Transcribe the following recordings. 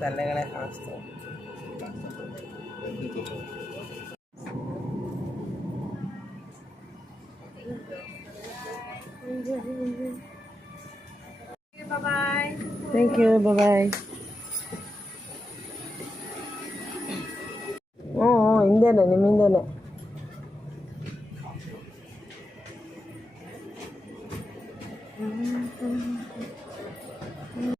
ತಲೆಗಳೇ ಕಾಣಿಸ್ತವೆ thank you bye ಹ್ಞೂ ಹ್ಞೂ ಹಿಂದೇನೆ ನಿಮ್ಮ ಹಿಂದೇನೆ ಇದೆಲ್ಲ ಕವರ್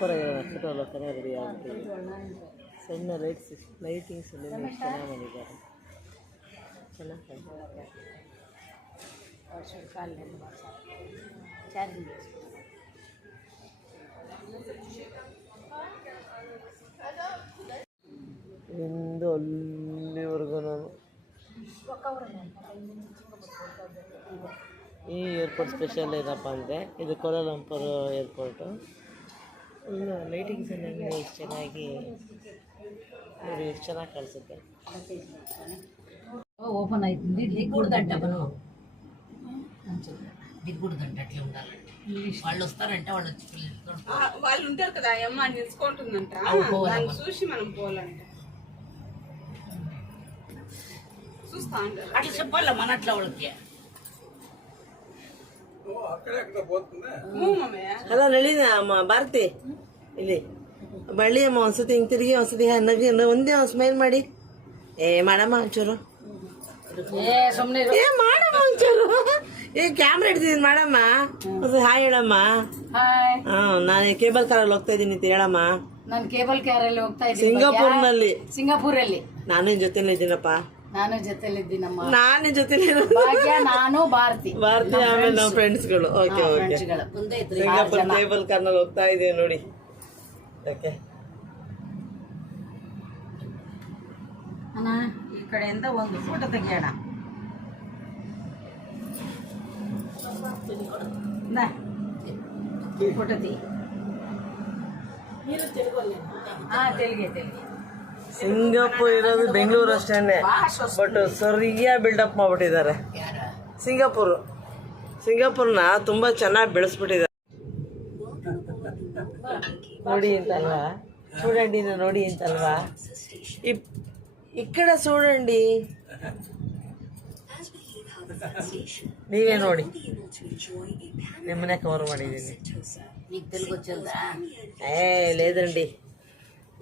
ಫೋಟೋ ನಕ್ಷತ್ರ ಚೆನ್ನಾಗಿ ರೆಡಿ ಆಗುತ್ತೆ. ಸಣ್ಣ ಲೈಟ್ಸ್ ಲೈಟಿಂಗ್ಸ್ ಎಲ್ಲ ಚೆನ್ನಾಗಿ ಮಾಡಿದ್ದಾರೆ. ಚೆನ್ನಾಗಿ ಇಂದು ಅಲ್ಲಿವರೆಗೂ ನಾನು ಈ ಏರ್ಪೋರ್ಟ್ ಸ್ಪೆಷಲ್ ಏನಪ್ಪ ಅಂದರೆ, ಇದು ಕೋಲಾಲಂಪುರ್ ಏರ್ಪೋರ್ಟು ಇನ್ನು ಲೈಟಿಂಗ್ಸ್ ಎಲ್ಲ ಎಷ್ಟು ಚೆನ್ನಾಗಿ ನೋಡಿ ಎಷ್ಟು ಚೆನ್ನಾಗಿ ಕಾಣಿಸುತ್ತೆ ఓపెన్ అవుతుంది దిగుడుదంట మనం దిగుడుదంట అట్లా ఉండాలంటే వాళ్ళు వస్తారంటే వాళ్ళు వచ్చి పిల్లలు వాళ్ళు ఉంటారు కదా ఆ అమ్మ నిలుచుకుంటుందంట దాన్ని చూసి మనం పోవాలంట చూస్తా ఉంటారు అట్లా చెప్పాల మన అట్లా వాళ్ళకి ಹ್ಞೂ ಮಮ್ಮಿ ಅಲ್ಲ ನಳಿನ ಅಮ್ಮ ಭಾರತಿ. ಇಲ್ಲಿ. ಬಳ್ಳಿ ಅಮ್ಮ ಒಂದ್ಸತಿ ಹಿಂಗೆ ತಿರುಗಿ ಒಂದ್ಸತಿ ನಗಿ ಒಂದೇ ಒಂದು ಸ್ಮೈಲ್ ಮಾಡಿ. ಏ ಮಾಡಮ್ಮ ಒಂಚೂರು. ಏ ಮಾಡಮ್ಮ ಒಂಚೂರು. ಏ ಕ್ಯಾಮ್ರಾ ಇಡ್ತಿದ್ದೀನಿ ಮಾಡಮ್ಮ. ಒಂದ್ಸತಿ ಹಾಯ್ ಹೇಳಮ್ಮ. ಹಾ ನಾನು ಕೇಬಲ್ ಕಾರಲ್ಲಿ ಹೋಗ್ತಾ ಇದ್ದೀನಿ ಅಂತ ಹೇಳಮ್ಮ. ನಾನು ಕೇಬಲ್ ಕಾರಲ್ಲಿ ಹೋಗ್ತಾ ಇದ್ದೀನಿ ಸಿಂಗಾಪುರ್ನಲ್ಲಿ. ಸಿಂಗಾಪುರಲ್ಲಿ. ನಾನು ನಿನ್ ಜೊತೆಲಿ ಇದ್ದೀನಪ್ಪ. ನಾನು ಜೊತೆಲಿದ್ದೀನಮ್ಮ ನಾನು ನಿನ್ ಜೊತೆಲಿ ಭಾಗ್ಯ ನಾನು ಭಾರತಿ. ಭಾರತಿ ಆಮೇಲೆ ನಮ್ಮ ಫ್ರೆಂಡ್ಸ್ಗಳು ಓಕೆ ಓಕೆ ಫ್ರೆಂಡ್ಸ್ಗಳು ಸಿಂಗಾಪುರ್ ಟೇಬಲ್ ಕಾರ್ನಲ್ಲಿ ಹೋಗ್ತಾ ಇದೆ ನೋಡಿ. ಓಕೆ ಅಣ್ಣ ಈ ಕಡೆಯಿಂದ ಒಂದು ಫೋಟೋ ತೆಗಿಯೋಣ. ಫೋಟೋ ತೆಗಿ. ಹಾ ತೆಲಿಗೆ ತೆಲಿಗೆ. ಸಿಂಗಾಪುರ ಇರೋದು ಬೆಂಗಳೂರು ಅಷ್ಟೇ ಬಟ್ ಸರಿಯಾ ಬಿಲ್ಡಪ್ ಮಾಡ್ಬಿಟ್ಟಿದ್ದಾರೆ. ಸಿಂಗಾಪುರ್. ಸಿಂಗಾಪುರ್ನ ತುಂಬ ಚೆನ್ನಾಗಿ ಬೆಳೆಸ್ಬಿಟ್ಟಿದ್ದಾರೆ. ನೋಡಿ ಅಂತಲ್ವಾ? ಸೂಡಂಡಿ ನೋಡಿ ಅಂತಲ್ವಾ? ఇక్కడ చూడండి ನೀವೇ ನೋಡಿ. ನಿಮ್ಮನೆ ಕವರ್ ಮಾಡಿದ್ದೀನಿ. ಏ Telugu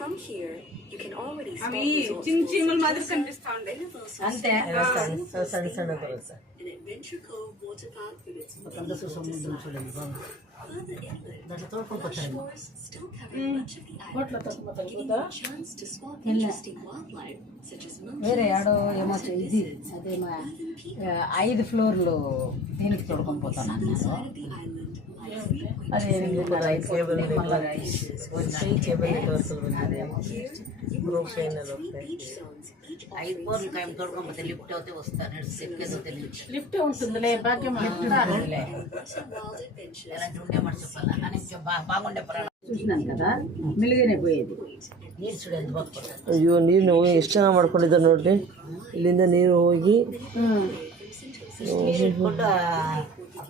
From here, you can already spot results అంతే సో సరే సరే sir an Adventure Cove water park with its అంతా సుసంబంధం చూడండి బాగుంది further inland. దాంట్లో తోడుకొని Lush పట్టాను forests still cover much of the island, What, Lata, Lata, giving you a Lata? chance to spot interesting wildlife such as వేరే monkeys, ఆడో ఏమో చే- ఇది అదే మా ఆ, ఐదు ఫ్లోర్లు దీనికి తోడుకొని పోతాను అన్నారు inside of the island ಅದೇನಿಲ್ಲ ರೈಸ್ ಟೇಬಲ್ ಫ್ರೀ ಟೇಬಲ್ ತೋರಿಸಲು ಬಂದಿದೆ. ಗ್ರೂಪ್ ಏನೆಲ್ಲ ಐದು ಮೂರು ಟೈಮ್ ತೊಳ್ಕೊಂಬತ್ತೆ ಲಿಫ್ಟ್ ಹೋತೆ ಹೊಸ್ತಾನೆ ಸಿಕ್ಕೇ ಲಿಫ್ಟ್ ಉಂಟುಂದಲೇ ಭಾಗ್ಯ ಮಾಡಿಲ್ಲ ಜುಂಡೆ ಮಾಡಿಸಲ್ಲ ನನಗೆ ಬಾಗುಂಡೆ ಪರ ಅಯ್ಯೋ ನೀರು ಎಷ್ಟು ಚೆನ್ನಾಗಿ ಮಾಡ್ಕೊಂಡಿದ್ದ ನೋಡ್ರಿ? ಇಲ್ಲಿಂದ ನೀರು ಹೋಗಿ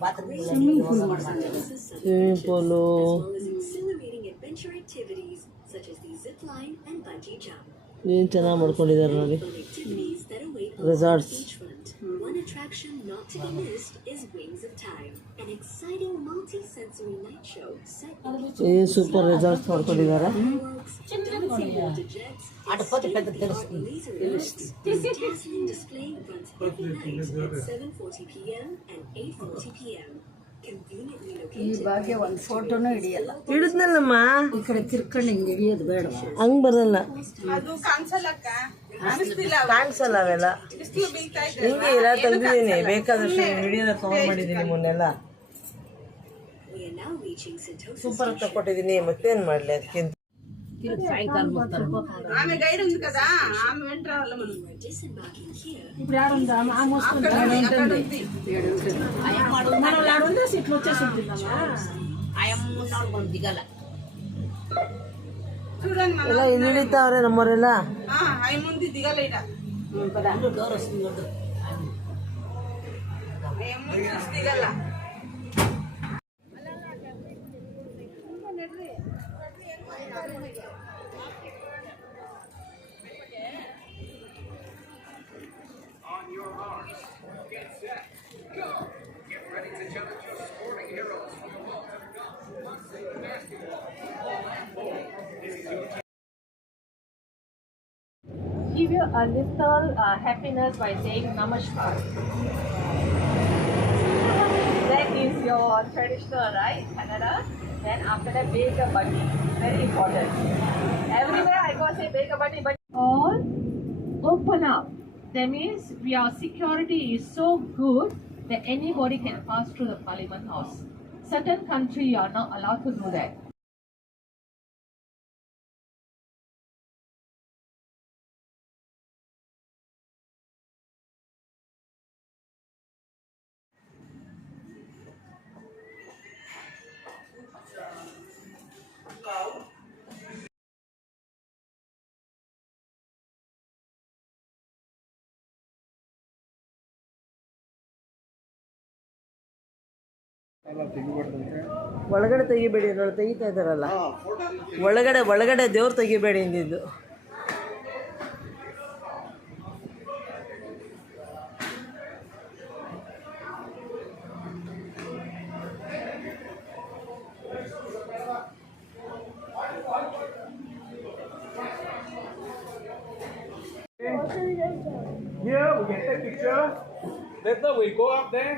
ನೀರು ಇಟ್ಕೊಂಡು ಆ ಬಾತ್ರೂಮ್ ಸ್ವಿಮ್ಮಿಂಗ್ ಪೂಲ್ ಮಾಡ್ತಾರೆ swimming pool as well as exhilarating adventure activities such as the zip line and bungee jump. ಏನು ಚೆನ್ನಾಗಿ ಮಾಡ್ಕೊಂಡಿದ್ದಾರೆ ನೋಡಿ Fun activities that await Resorts. along the beachfront. One attraction not to be missed is Wings of Time, an exciting multi-sensory night show set in ಏನು super resorts ಮಾಡ್ಕೊಂಡಿದ್ದಾರೆ fireworks, dancing water jets, అటు పోతే పెద్ద తెలుస్తుంది laser events. This dazzling display runs every night at 7:40 p.m. and 8:40 p.m. ಈ. ಭಾಗ್ಯ ಒಂದು ಫೋಟೋನು ಹಿಡಿಯಲ್ಲ. ಹಿಡಿದ್ನಲ್ಲಮ್ಮ? ಈ ಕಡೆ ತಿರ್ಕೊಂಡು ಹಿಂಗೆ ಹಿಡಿಯೋದು ಬೇಡ ಹಂಗ್ ಬರಲ್ಲ. ಕಾಣಿಸಲ್ಲ ಅವೆಲ್ಲ. ಹಿಂಗೆ ಇಲ್ಲ ತಂದಿದ್ದೀನಿ. ಬೇಕಾದಷ್ಟು ಹಿಡಿಯೋದ ಕವರ್ ಮಾಡಿದ್ದೀನಿ ಮೊನ್ನೆಲ್ಲ ಸೂಪರ್ ಅಂತ ಕೊಟ್ಟಿದ್ದೀನಿ ಮತ್ತೇನ್ ಮಾಡ್ಲಿ ಅದಕ್ಕಿಂತ. తిరిగి సాయంకాలం వస్తారు ఆమె గైడ్ ఉంది కదా దిగలేట డోర్ వస్తుంది దిగల. A little uh, happiness by saying namaskar. That is your traditional, right, Canada? Then after that, bake a buddy. Very important. Everywhere I go, say bake a buddy, but all open up. That means your security is so good that anybody can pass through the Parliament House. Certain country you are not allowed to do that. ಒಳಗಡೆ ತೆಗಿಬೇಡಿ ಅದ್ರೊಳಗೆ ತೆಗಿತಾ ಇದಾರಲ್ಲ ಒಳಗಡೆ ಒಳಗಡೆ ದೇವ್ರು ತೆಗಿಬೇಡಿ ಅಂದಿದ್ದು Here we can take picture. Later we go up there.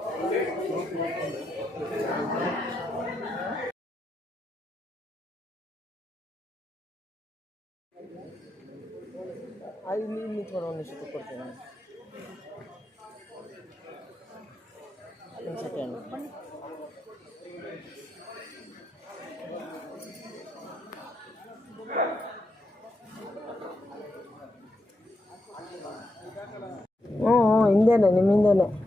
Aí me, me tornou nesse tipo de coisa. Não sei o 어, 어, 인데네, 님인데네.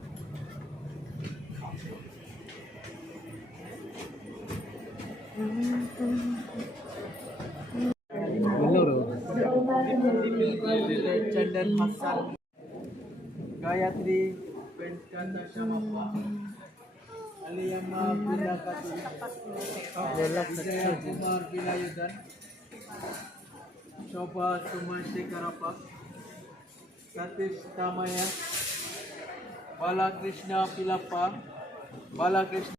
Gayatri Coba Satish Tamaya Bala Krishna Pilappa Bala Krishna